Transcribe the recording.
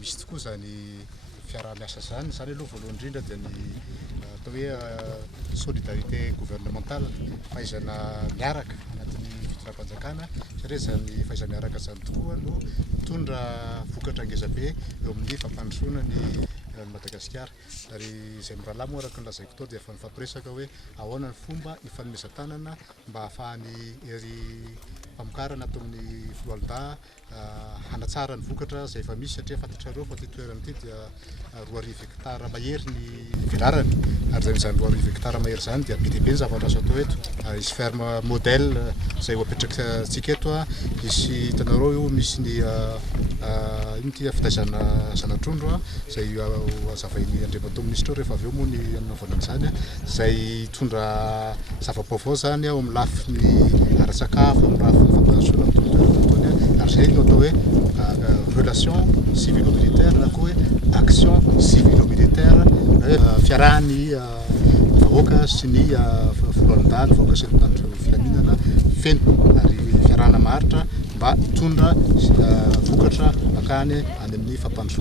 misy tokoa zany fiaraha-miasa zany aloha voalohany indrindra dia ny atao hoe solidarité gouvernementale fahaizana miaraka anatin'ny fitondram-panjakana satria zany fahaizana miaraka zany tokoa no mitondra vokatra ngezabe eo amin'ny fampandrosoana ny Madagasikara ary izay mirahalahy moa araka ny lazaiko tao dia efa nifampiresaka hoe ahoana ny fomba ifanomezan-tanana mba hahafahan'ny ery mpamokarana ato amin'ny Floalda hanatsara ny vokatra izay efa misy satria fantatrareo fa ity toerana ity dia 2,000 hektara mahery ny velarany ary izany 2,000 hektara mahery zany dia be dia be ny zavatra azo atao eto. Isy ferme modèle izay ho apetrakantsika eto misy hitanareo io misy ny ity fitaizana zanatrondro izay azavain'ny Andriamatoa Minisitra rehefa avy eo moa ny anaovana an'izany izay hitondra zava-baovao zany ao amin'ny lafiny ara-tsakafo, amin'ny lafiny fampandrosoana amin'ny toerana itony ary izay no atao hoe relation civilo-militaire na koa hoe action civilo-militaire fiarahan'ny vahoaka sy ny Floalda, ny vahoaka sy ny mpitandro filaminana feno ary fiarahana maharitra mba hitondra vokatra makany any amin'ny fampandrosoana.